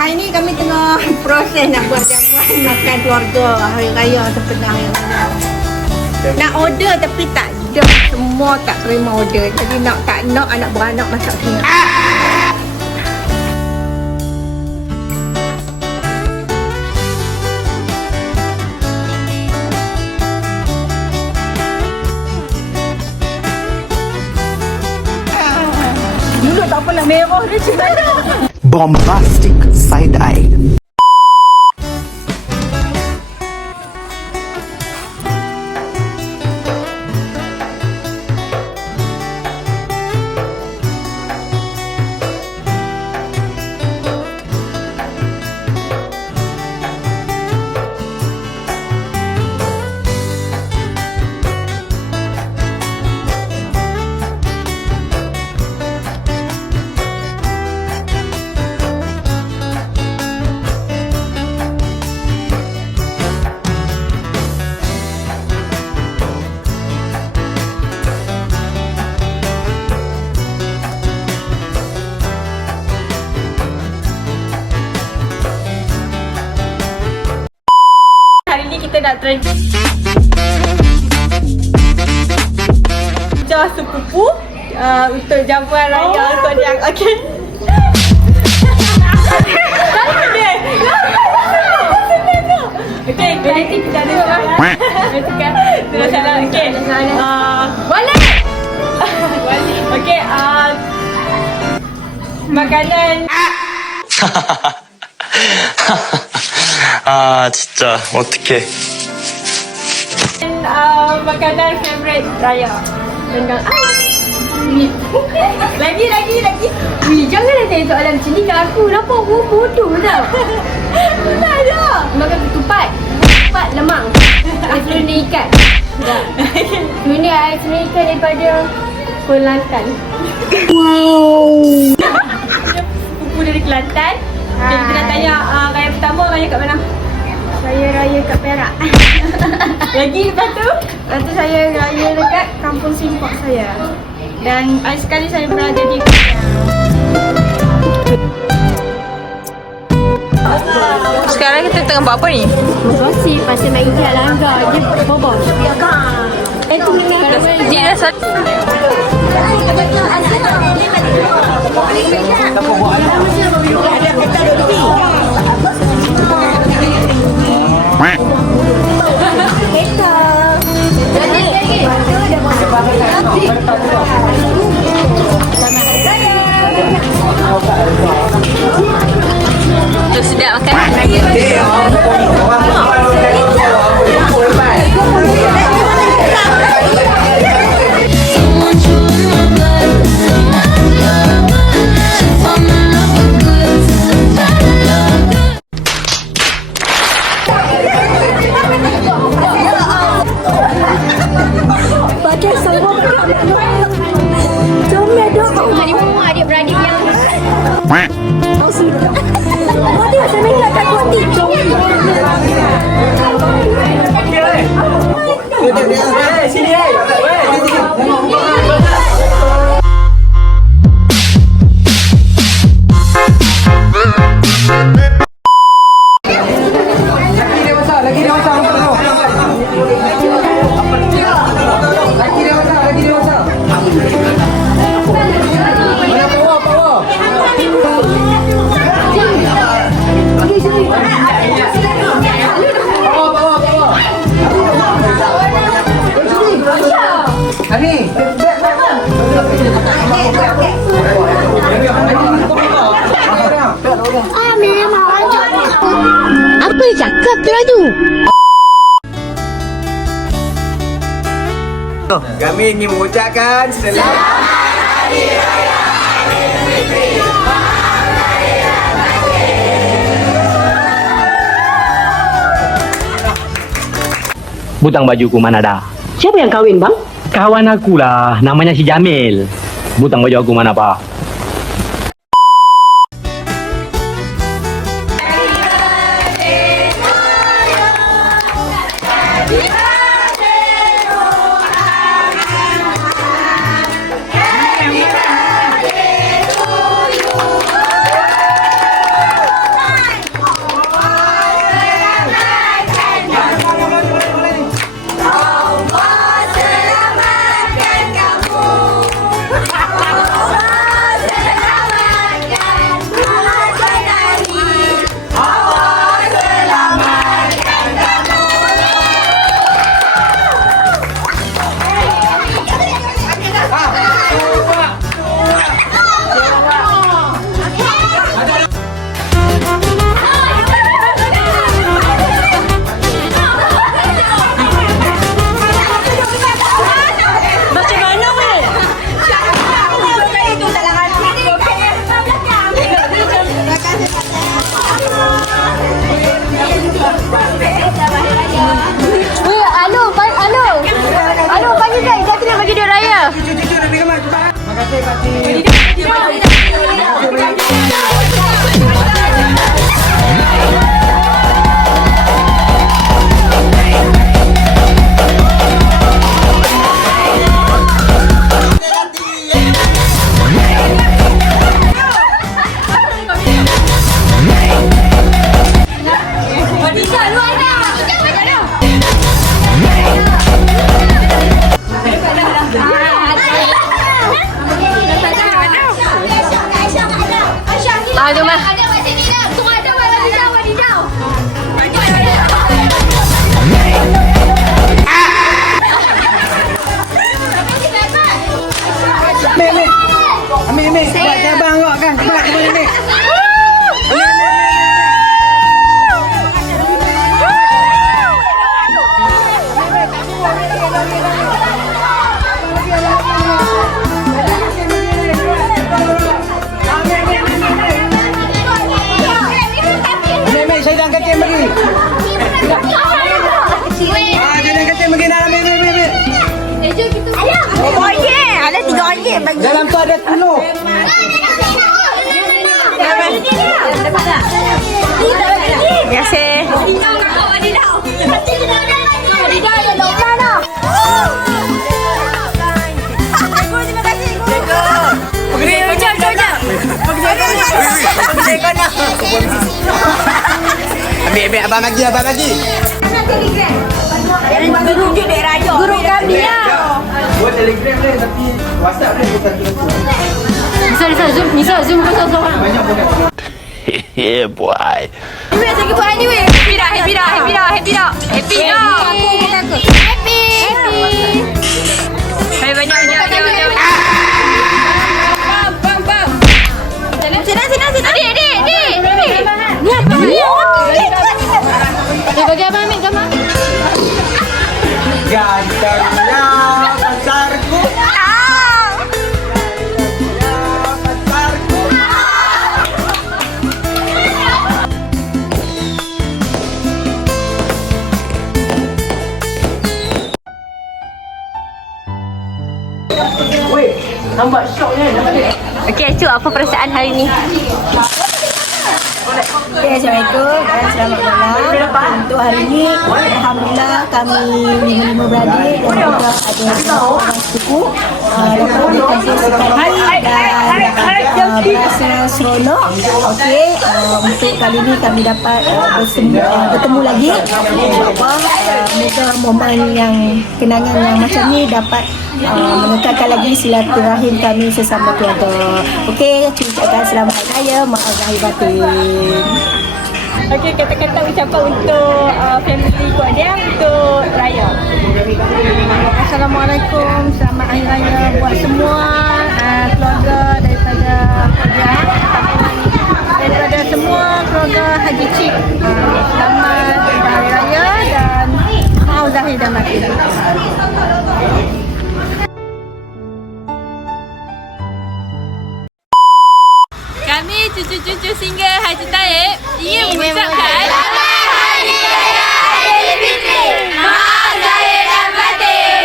Hari ni kami tengah proses nak buat jamuan makan keluarga hari raya sepenuh hari raya. Nak order tapi tak ada, semua tak terima order. Jadi tak nak anak beranak masak sini. Mulut tak apalah merah dia cik mana. Bombastic side eye. Hari ni kita nak try Jah sepupu untuk jamuan raya untuk dia. Okey. Salah dia. Okey, nanti kita ada salah. Nanti kan ada salah. Okey. Wali. Okey, makanan 아 진짜 어떡해. makanan favorite raya. Dengan lagi. Wih, janganlah tanya soalan macam ni kat aku. Kenapa aku bodoh tau. Tak ada. Makan ketupat. Ketupat lemang. Air serunding ikan. Tak. Ini air serunding ikan daripada Kelantan. Wow. Dia sepupu dari Kelantan. Okay, kita nak tanya raya pertama raya kat mana? Saya raya kat Perak. Lagi lepas tu saya raya dekat kampung simpak saya. Dan sekali saya pernah jadi Sekarang kita tengah buat apa ni? Masih pasal nak ijat langgar je bobos. Itu Dia dah satu. Tu sedap makan. pakai semua. Comel dong. Adik-beradik yang oh sudah. Oh dia saya ingat kat kuati comel. Sini Apa dia cakap tu? Kami ingin mengucapkan selamat Hari Raya Aidilfitri. Butang bajuku mana dah? Siapa yang kahwin, bang? Kawan aku lah, namanya si Jamil. Butang baju aku mana, Pak? saya dah kecil bagi. Dia dah kecil bagi nak ambil. Ada 3 ringgit bagi. Dalam tu ada 10. Terima kasih. Ambil abang bagi. Guru kami lah. Buat Telegram ni tapi WhatsApp ni bukan tu. Nisa zoom kau seorang. Banyak pun. Yeah, boy. Happy dah. Hai banyak. Sini. Adik. Ni apa ni? Bagi abang ambil gambar. Gantengnya pacarku. Weh, nampak syoknya dapat dia. Okey, Acu, apa perasaan hari ni? Assalamualaikum dan selamat malam. Untuk hari ini, alhamdulillah kami 5 beradik dan juga ada orang suku dapat berkongsi sekali dan berasa seronok. Okey, untuk kali ini kami dapat bertemu lagi. Moga momen yang kenangan yang macam ni dapat menekankan lagi silaturahim kami sesama keluarga. Okey, ucapkan selamat hari raya, maaf lahir batin. Okey, kata-kata ucapan untuk family Kuat Diang untuk raya. Assalamualaikum, selamat hari raya buat semua keluarga daripada Kuat Diang, daripada semua keluarga Haji Cik. Selamat hari raya dan maaf lahir dan batin. Kami cucu-cucu single Haji Taib ingin mengucapkan Selamat Hari Raya Aidilfitri. Maaf lahir dan batin.